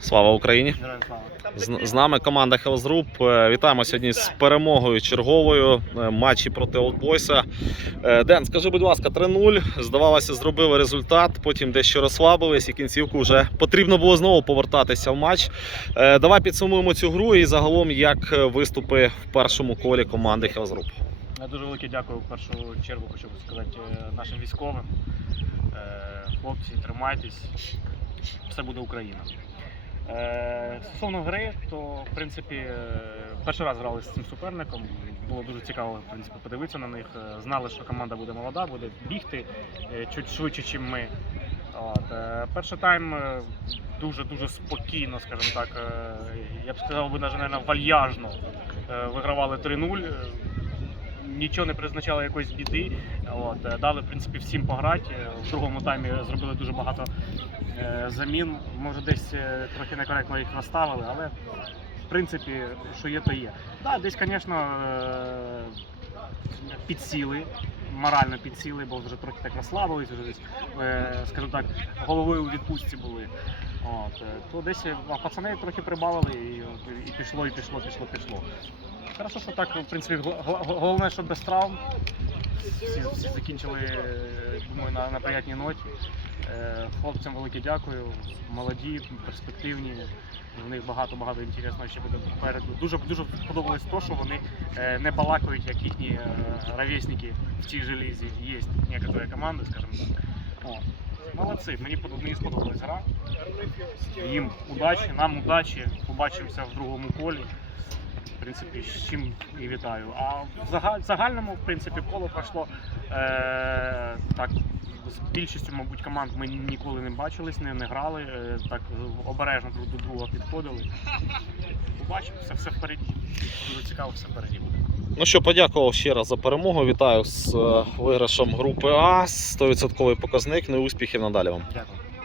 Слава Україні! З, з нами команда. Е, Вітаємо сьогодні з перемогою черговою е, матчі проти Олдбойса. Е, Ден, скажи, будь ласка, 3-0. Здавалося, зробили результат, потім дещо розслабились і кінцівку вже потрібно було знову повертатися в матч. Е, Давай підсумуємо цю гру і загалом як виступи в першому колі команди Group. Я дуже велике дякую в першу чергу, хочу сказати нашим військовим. Хлопці, тримайтесь, все буде Україна. Е, Стосовно гри, то в принципі е, перший раз грали з цим суперником. Було дуже цікаво в принципі, подивитися на них. Е, Знали, що команда буде молода, буде бігти чуть швидше, ніж ми. От. Перший тайм дуже-дуже спокійно, скажімо так, я б сказав, би, навіть вальяжно вигравали 3-0. е, Нічого не призначало якоїсь біди. От, дали в принципі всім пограти. В другому таймі зробили дуже багато замін. Може, десь е, трохи некоректно їх розставили, але в принципі, що є, то є. Так, десь, звісно, підсіли, морально підсіли, бо вже трохи так розслабились, вже десь, е, скажімо так, головою у відпустці були. От, е, то десь е, а пацани трохи прибавили і, і пішло, і пішло, пішло, пішло. Хорошо, що так, в принципі, головне, що без травм. Всі, всі закінчили, е, думаю, на, на приятній ноті. Е, Хлопцям велике дякую. Молоді, перспективні. В них багато-багато інтересного ще буде попереду. Дуже дуже сподобалось те, що вони е, не балакають, як їхні ровесники в тій же лізі. Є некоторі команди, скажімо так. О, молодці, мені мені сподобалась гра. Їм удачі, нам удачі. Побачимося в другому колі. Принципі, з чим і вітаю. А в загальному, в принципі, коло пройшло е, так. З більшістю, мабуть, команд ми ніколи не бачились, не, не грали. Е, так обережно друг до друга підходили. Побачимо, все, все впереді. Дуже цікаво, все впереді буде. Ну що, подякував ще раз за перемогу. Вітаю з е, виграшем групи А. 100% показник. Ну і успіхів надалі вам. Дякую.